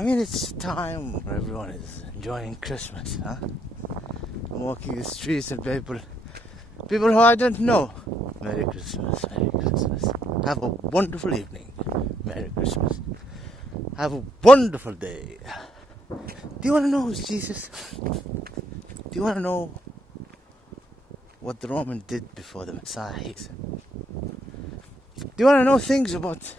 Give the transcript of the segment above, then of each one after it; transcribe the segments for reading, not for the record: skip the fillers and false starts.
I mean, it's a time where everyone is enjoying Christmas, huh? I'm walking the streets and people who I don't know. Merry Christmas, Merry Christmas. Have a wonderful evening. Merry Christmas. Have a wonderful day. Do you want to know who's Jesus? Do you want to know what the Roman did before the Messiah? Do you want to know things about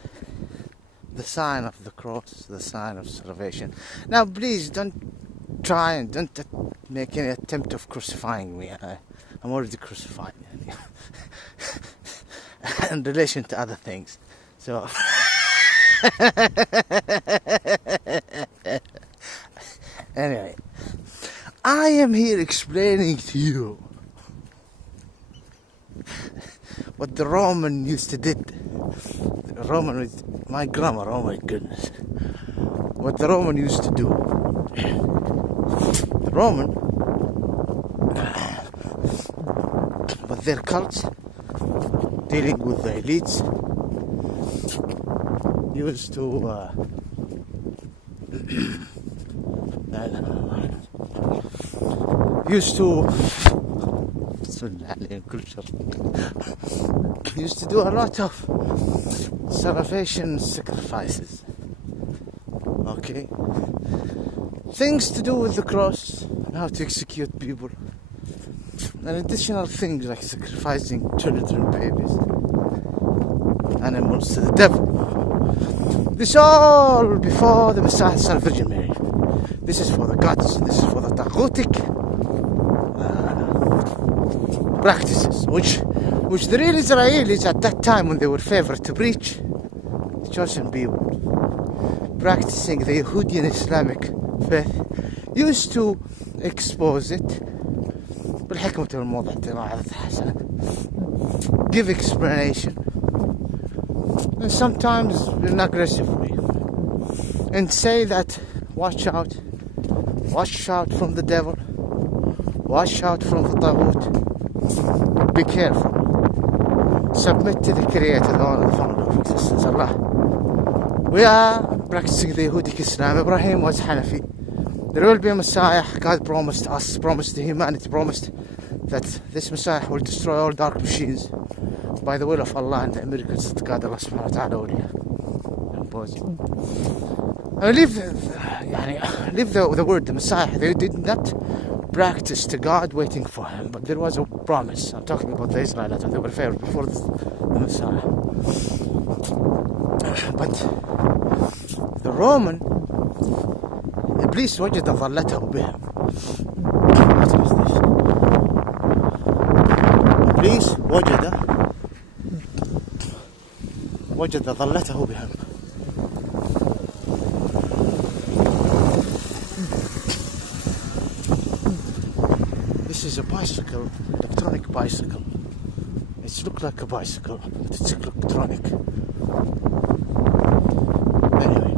the sign of the cross, the sign of salvation? Now, please don't try and don't make any attempt of crucifying me. I'm already crucified in relation to other things. So, anyway, I am here explaining to you what the Roman used to did. The Roman with my grammar, oh my goodness. What the Roman used to do. The Roman, with their cults, dealing with the elites, used to do a lot of salvation sacrifices. Okay? Things to do with the cross and how to execute people. And additional things like sacrificing children, babies, animals to the devil. This all before the Messiah, Son of Virgin Mary. This is for the gods, this is for the Taghotic practices, which the real Israelis at that time, when they were favored to preach, the chosen people, practicing the Yehudi and Islamic faith, used to expose it بالحكمة والموضة حسنة, give explanation, and sometimes in an aggressive way, and say that watch out from the devil, watch out from the Taghut, be careful, submit to the Creator, the one and the founder of existence, Allah. We are practicing the Yahudic Islam. Ibrahim was Hanafi. There will be a Messiah. God promised us, promised the humanity, promised that this Messiah will destroy all dark machines by the will of Allah and the miracles that God Allah subhanahu wa ta'ala will impose. Leave the word, the Messiah. They did not practice to God waiting for him, but there was a promise. I'm talking about the Israelites, and they were favored before the Messiah. But the Roman, إبليس وجد ضالته بهم. What is this? إبليس وجد ضالته بهم. This is a bicycle, electronic bicycle. It looks like a bicycle, but it's electronic. Anyway,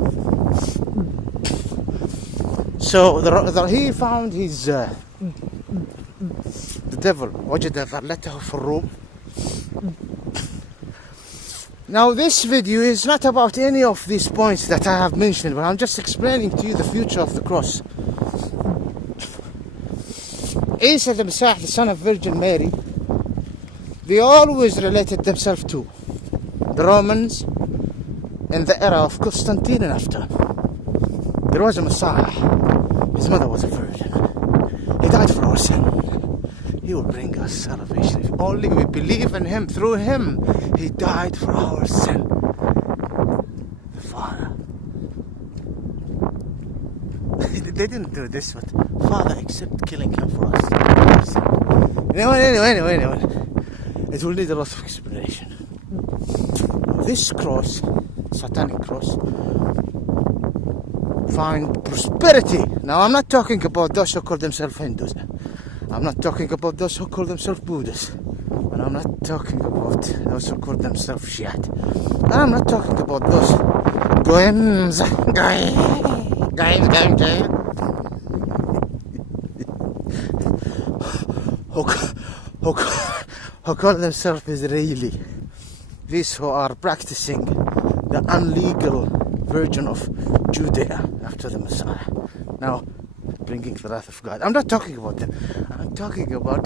so he found his the devil وجد ضالته في الروم. Now this video is not about any of these points that I have mentioned, but I'm just explaining to you the future of the cross. Isa the Messiah, the son of Virgin Mary, they always related themselves to the Romans in the era of Constantine and after. There was a Messiah. His mother was a virgin. He died for our sin. He will bring us salvation. If only we believe in him. Through him, he died for our sin. The Father. They didn't do this, but Father accepted killing him for us. Anyway. It will need a lot of explanation. This cross, satanic cross, find prosperity. Now I'm not talking about those who call themselves Hindus. I'm not talking about those who call themselves Buddhists. And I'm not talking about those who call themselves Shiite. And I'm not talking about those Goyim who call themselves Israeli. These who are practicing the unlegal virgin of Judea after the Messiah. Now, bringing the wrath of God. I'm not talking about them. I'm talking about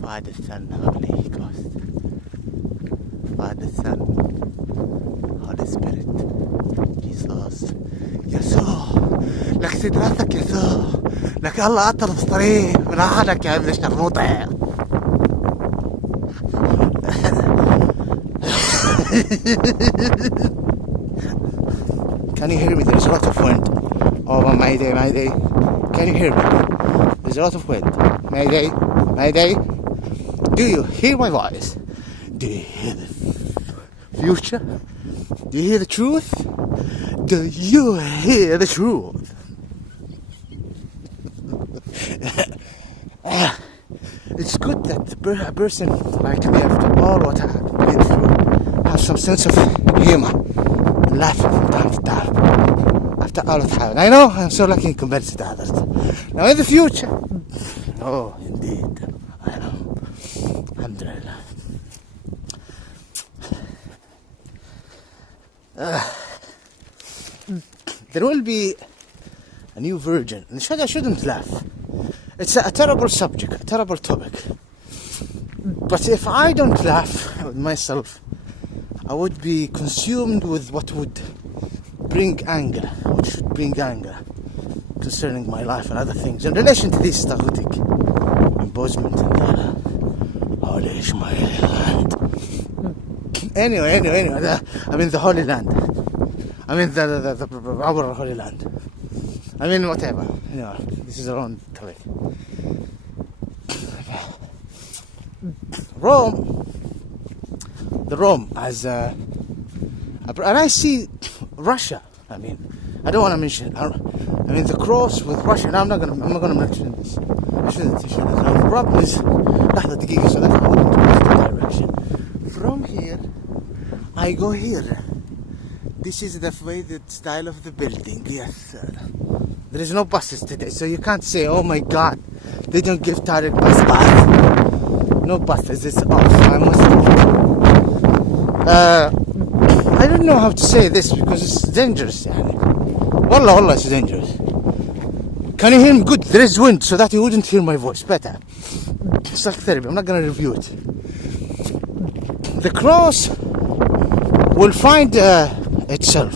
Father, Son, Holy Ghost. Father, Son, Holy Spirit. Jesus. يسوع. لك سدرتك يسوع. لك الله أطرف طريق من أحدك يا ابن الشرموطة. Can you hear me? There's a lot of wind. Oh, Mayday, Mayday. Can you hear me? There's a lot of wind. Mayday, Mayday. Do you hear my voice? Do you hear the future? Do you hear the truth? Do you hear the truth? It's good that a person like me, after all what I've been through, has some sense of humor and laughing from time to time. After all what happened, I know I'm so lucky compared to the others. Now in the future, oh indeed, I know. Alhamdulillah. There will be a new virgin, and I shouldn't laugh. It's a terrible subject, a terrible topic. But if I don't laugh with myself, I would be consumed with what would bring anger, what should bring anger concerning my life and other things in relation to this taghutic imposement in the Holy Ishmael land. Anyway, I'm in the Holy Land. I'm in our Holy Land. I mean, whatever. You know, this is our own topic. Rome as and I see Russia. I mean, I don't want to mention. I mean, the cross with Russia. No, I'm not gonna mention this. I shouldn't mention it. Now, the problem is, لحظة دقيقة, so let's go into this direction. From here, I go here. This is the way, the style of the building. Yes, sir. There is no buses today, so you can't say, oh my God, they don't give Tariq bus pass. No buses, it's off. I must I don't know how to say this because it's dangerous. Wallah, it's dangerous. Can you hear me good? There is wind, so that you wouldn't hear my voice better. It's like therapy, I'm not going to review it. The cross will find itself,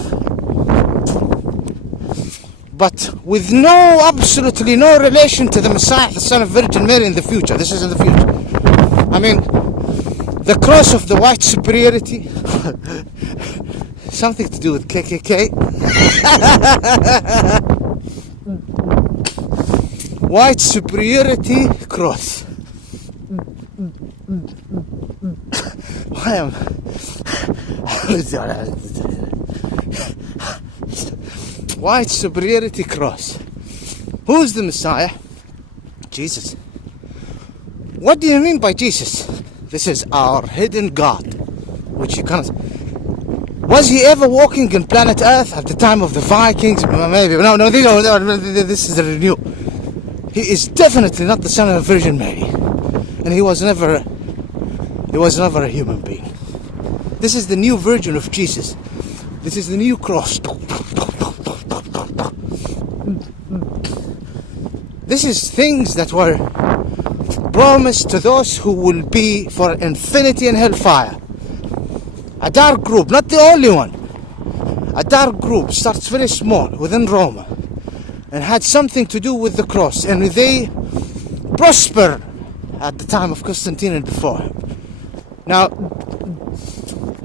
but with absolutely no relation to the Messiah, the Son of Virgin Mary in the future. This is in the future. I mean, the cross of the white superiority, something to do with KKK. White superiority cross. White superiority cross. Who's the Messiah? Jesus. What do you mean by Jesus? This is our hidden God, which you cannot. Was he ever walking on planet Earth at the time of the Vikings? Maybe. No, this is a renew. He is definitely not the son of Virgin Mary, and he was never a human being. This is the new virgin of Jesus. This is the new cross. This is things that were promised to those who will be for infinity in hellfire. A dark group, not the only one. A dark group starts very small within Rome and had something to do with the cross, and they prospered at the time of Constantine and before him. Now,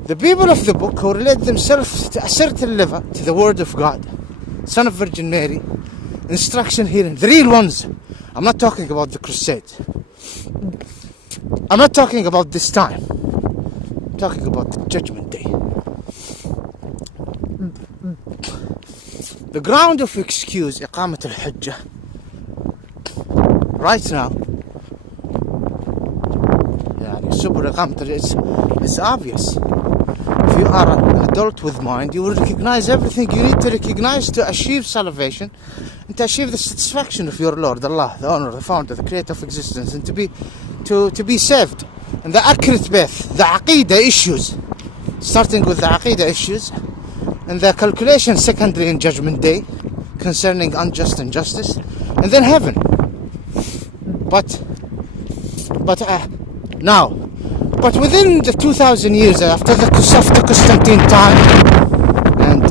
the people of the book who relate themselves to a certain level to the Word of God, Son of Virgin Mary, instruction here, the real ones. I'm not talking about the Crusades. I'm not talking about this time. I'm talking about the Judgment Day. The ground of excuse, إقامة الحجة, right now, it's obvious. If you are an adult with mind, you will recognize everything you need to recognize to achieve salvation and to achieve the satisfaction of your Lord, Allah, the owner, the founder, the creator of existence, and to be saved. And the accurate faith, the Aqidah issues, starting with the Aqidah issues, and the calculation secondary in Judgment Day concerning unjust injustice, and then heaven. But within the 2,000 years after the Constantine time, and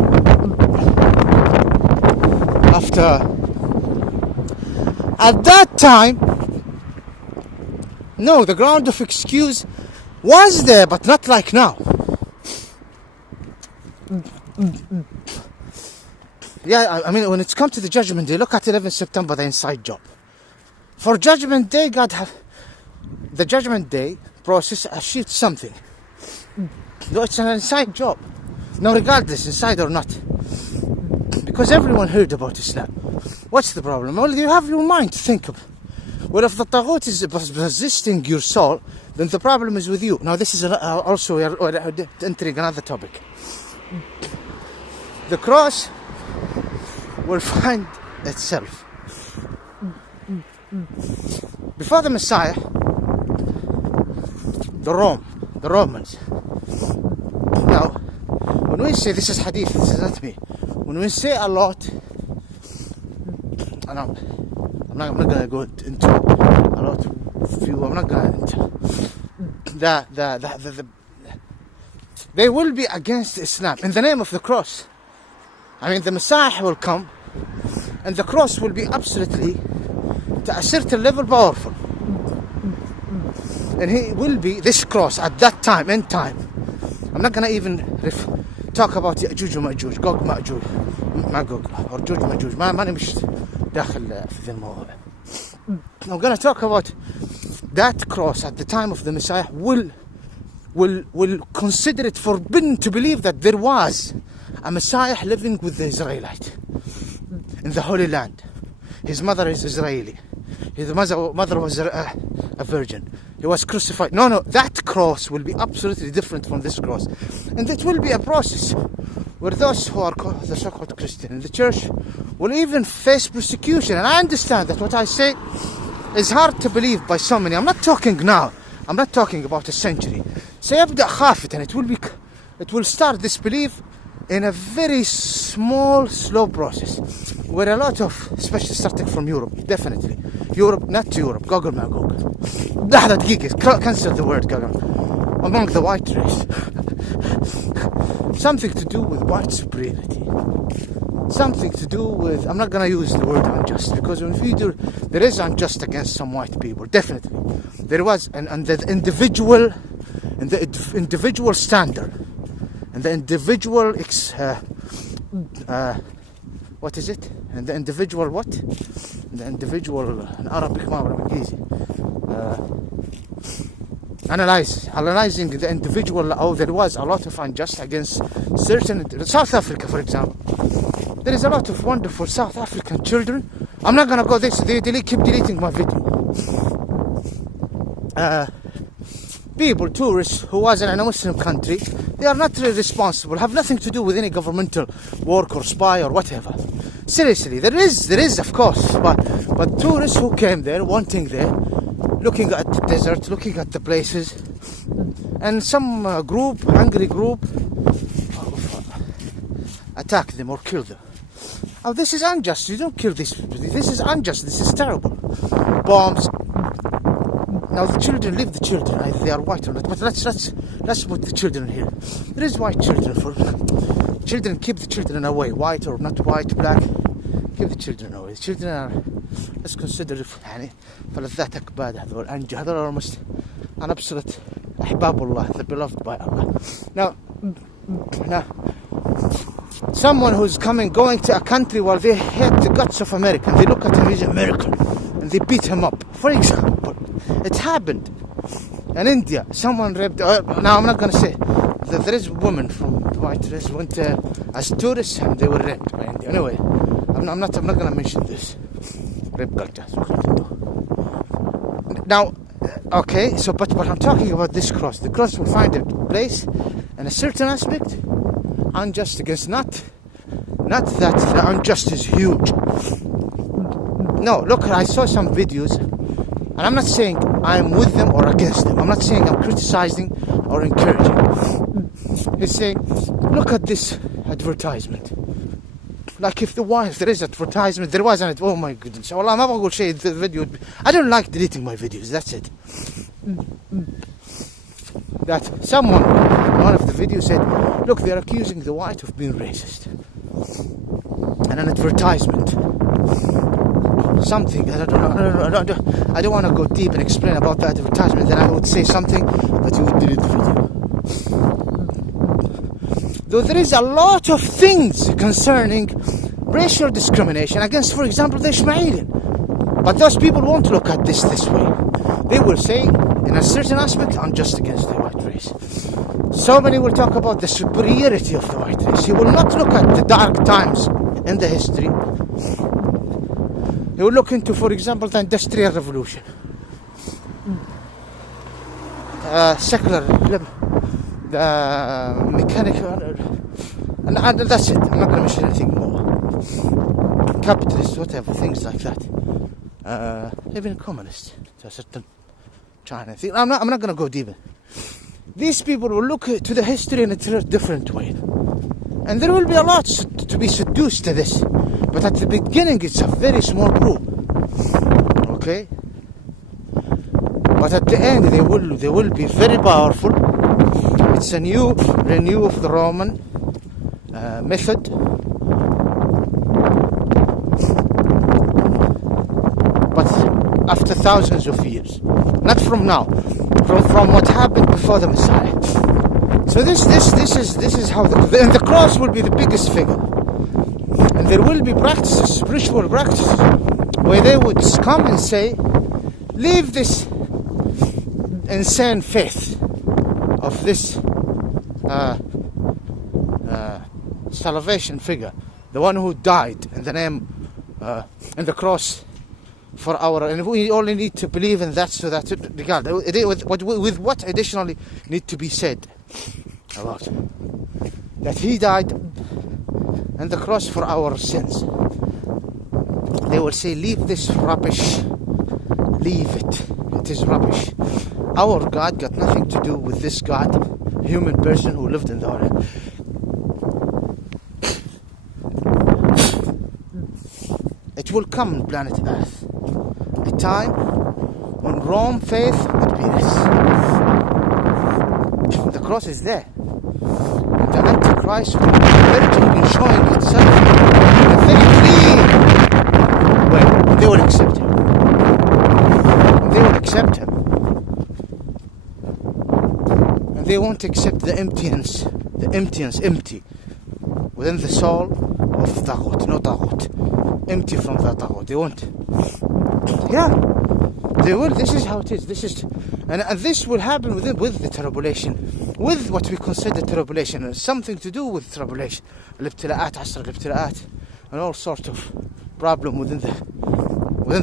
at that time, no, the ground of excuse was there, but not like now. Yeah, I mean, when it's come to the Judgment Day, look at 11 September, the inside job. For Judgment Day, the Judgment Day process achieved something. No, it's an inside job. No, regardless, inside or not. Because everyone heard about Islam. What's the problem? Well, you have your mind to think of. Well, if the Taghut is resisting your soul, then the problem is with you. Now, this is also entering another topic. The cross will find itself. Before the Messiah, the Romans. Now, when we say, this is hadith, this is not me. When we say a lot, and I'm not going to go into a lot of few. I'm not going to. They will be against Islam in the name of the cross. I mean, the Messiah will come, and the cross will be absolutely, to a certain level, powerful. And he will be, this cross at that time, end time. I'm not going to even talk about Ya'juj wa Ma'juj, Gog Ma'juj, Magog, or Juj Ma'juj. ماني مش داخل في الموضوع. I'm going to talk about that cross at the time of the Messiah will consider it forbidden to believe that there was a Messiah living with the Israelite in the Holy Land. His mother is Israeli. His mother was a virgin. He was crucified. No, that cross will be absolutely different from this cross. And it will be a process where those who are the so-called Christian in the church will even face persecution. And I understand that what I say is hard to believe by so many. I'm not talking now. I'm not talking about a century. سيبدأ خافتا, and it will start disbelief in a very small, slow process, where a lot of, especially starting from Europe, definitely Europe, not to Europe, Gogol Magog, لحظة دقيقة, cancel the word Gogol, among the white race, something to do with white superiority, something to do with, I'm not going to use the word unjust, because when we do, there is unjust against some white people, definitely. There was, and the individual standard, and the individual, what is it? And the individual what? The individual, in Arabic, analyzing the individual. Oh, there was a lot of unjust against certain, South Africa, for example. There is a lot of wonderful South African children. I'm not gonna go this. They keep deleting my video. People, tourists who was in a Muslim country, they are not really responsible, have nothing to do with any governmental work or spy or whatever. Seriously, there is of course, but tourists who came there, wanting there, looking at the desert, looking at the places, and some angry group, attack them or kill them. Oh, this is unjust. You don't kill these people. This is unjust. This is terrible. Bombs. Now the children, leave the children, either they are white or not, but let's put the children here. There is white children. For children, keep the children away, white or not white, black, keep the children away. The children are, let's consider يعني فلذات أكباد هذول are almost an absolute أحباب الله, they're beloved by Allah. Now someone who's going to a country where they hate the guts of America, they look at him, he's American, and they beat him up. For example, it happened in India. Someone raped. Now I'm not going to say that there is a woman from white race went as tourists and they were raped by India. Anyway, I'm not going to mention this. Rape culture. Now, okay. So, but I'm talking about this cross. The cross will find a place in a certain aspect, unjust against not that the unjust is huge. No, look, I saw some videos. And I'm not saying I'm with them or against them. I'm not saying I'm criticizing or encouraging. He's saying, look at this advertisement. Like if there is advertisement, there wasn't. Oh my goodness! Well, I'm not going to say the video. I don't like deleting my videos. That's it. That someone, one of the videos said, look, they're accusing the white of being racist. And an advertisement. Something, I don't want to go deep and explain about the advertisement. Then I would say something, but you would delete the video. Though there is a lot of things concerning racial discrimination against, for example, the Ismaili. But those people won't look at this way. They will say, in a certain aspect, I'm just against the white race. So many will talk about the superiority of the white race. He will not look at the dark times in the history. He will look into, for example, the Industrial Revolution. Secular, the mechanical, and that's it. I'm not going to mention anything more. Capitalist, whatever, things like that. Even communist to a certain China thing. I'm not going to go deeper. These people will look to the history in a different way, and there will be a lot to be seduced to this. But at the beginning, it's a very small group. Okay. But at the end, they will be very powerful. It's a new renew of the Roman method. But after thousands of years, not from now, from what happened before the Messiah. So this is how the cross will be the biggest figure, and there will be practices, spiritual practices, where they would come and say, leave this insane faith of this salvation figure, the one who died in the name in the cross for our, and we only need to believe in that, so that with what additionally need to be said about that he died on the cross for our sins. They will say, leave this rubbish, leave it, it is rubbish. Our God got nothing to do with this God, human person who lived in the Orient. It will come on planet Earth a time when Rome faith would be less. The cross is there. The Antichrist will be showing itself in a very clear way. They will accept him. They will accept him. And they won't accept the emptiness empty within the soul of Taghut, no Taghut. Empty from the Taghut. They won't. Yeah, they will. This is how it is. And this will happen with the tribulation, with what we consider tribulation, and something to do with tribulation, الابتلاءات, and all sorts of problem within the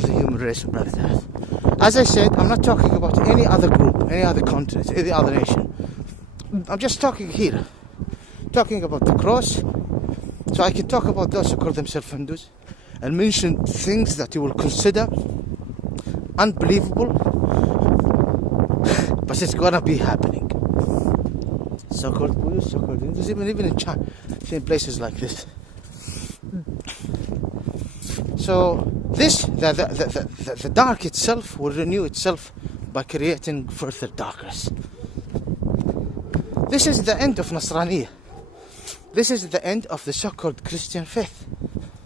human race of planet Earth. As I said, I'm not talking about any other group, any other continent, any other nation. I'm just talking here, talking about the cross, so I can talk about those who call themselves Hindus, and mention things that you will consider unbelievable, but it's gonna be happening. So-called Buddhists, so-called Hindus, even in China, in places like this. So this, the dark itself will renew itself by creating further darkness. This is the end of Nasraniyah. This is the end of the so-called Christian faith.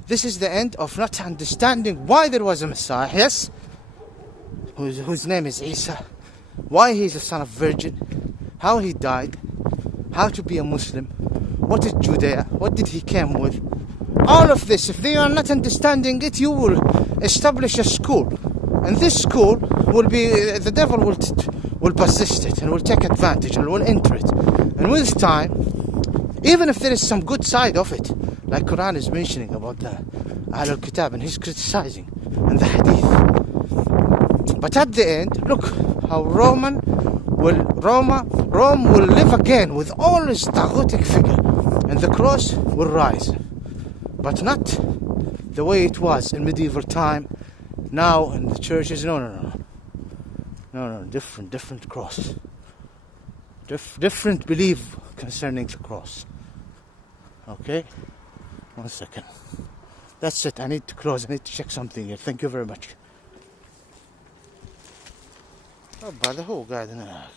This is the end of not understanding why there was a Messiah, yes, whose name is Isa, why he is the son of Virgin, how he died, how to be a Muslim, what is Judea, what did he come with. All of this, if they are not understanding it, you will establish a school, and this school will be, the devil will persist it and will take advantage and will enter it, and with time, even if there is some good side of it, like Quran is mentioning about the Ahlul Kitab, and he's criticizing, and the Hadith. But at the end, look how Rome will live again with all its Taghutic figure, and the cross will rise. But not the way it was in medieval time, now in the churches. No, different cross. Different belief concerning the cross. Okay, 1 second. That's it. I need to close. I need to check something here. Thank you very much. بعد هو قاعد هناك.